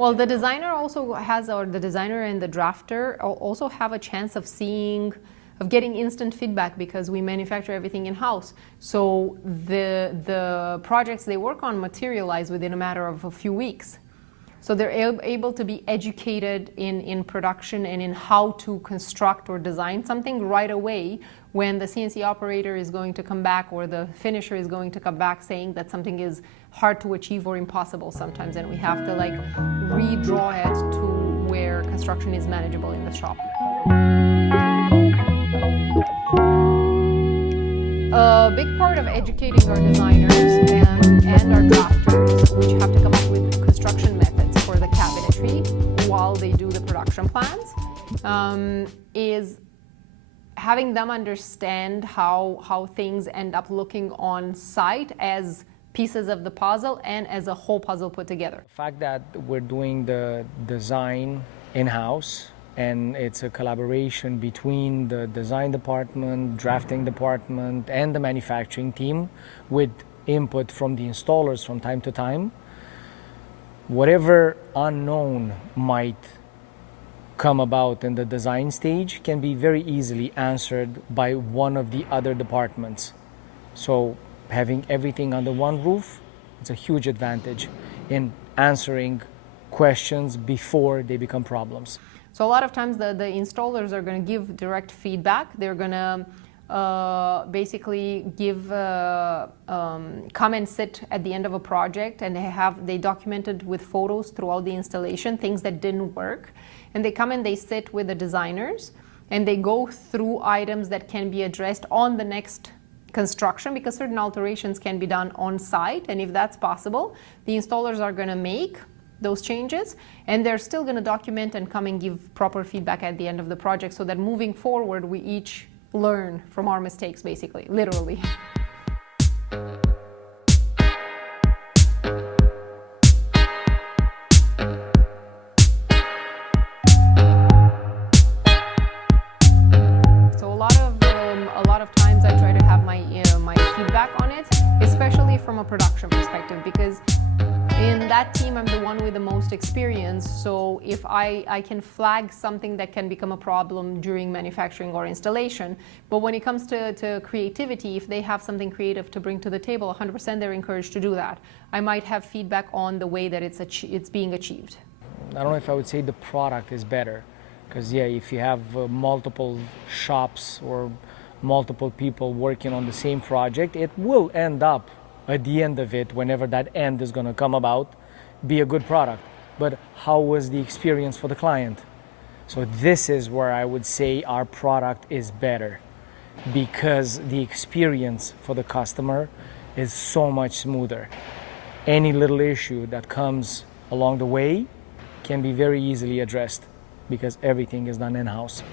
Well, the designer also has, or the designer and the drafter also have a chance of getting instant feedback because we manufacture everything in-house. So the projects they work on materialize within a matter of a few weeks. So they're able to be educated in production and in how to construct or design something right away when the CNC operator is going to come back or the finisher is going to come back saying that something is hard to achieve or impossible sometimes, and we have to like redraw it to where construction is manageable in the shop. A big part of educating our designers and our drafters, which have to come up with construction methods for the cabinetry while they do the production plans, is having them understand how things end up looking on site as pieces of the puzzle and as a whole puzzle put together. The fact that we're doing the design in-house and it's a collaboration between the design department, drafting department, and the manufacturing team with input from the installers from time to time. Whatever unknown might come about in the design stage can be very easily answered by one of the other departments. So having everything under one roof, it's a huge advantage in answering questions before they become problems. So a lot of times the installers are going to give direct feedback. They're going to basically give come and sit at the end of a project, and they documented with photos throughout the installation things that didn't work, and they come and they sit with the designers and they go through items that can be addressed on the next construction, because certain alterations can be done on site, and if that's possible, the installers are going to make those changes, and they're still going to document and come and give proper feedback at the end of the project, so that moving forward we each learn from our mistakes, basically, literally. So a lot of times I try to have my feedback on it, especially from a production perspective, because in that team, I'm the one with the most experience, so if I can flag something that can become a problem during manufacturing or installation, but when it comes to creativity, if they have something creative to bring to the table, 100% they're encouraged to do that. I might have feedback on the way that it's being achieved. I don't know if I would say the product is better, because yeah, if you have multiple shops or multiple people working on the same project, it will end up at the end of it, whenever that end is going to come about, be a good product. But how was the experience for the client? So this is where I would say our product is better, because the experience for the customer is so much smoother. Any little issue that comes along the way can be very easily addressed because everything is done in-house.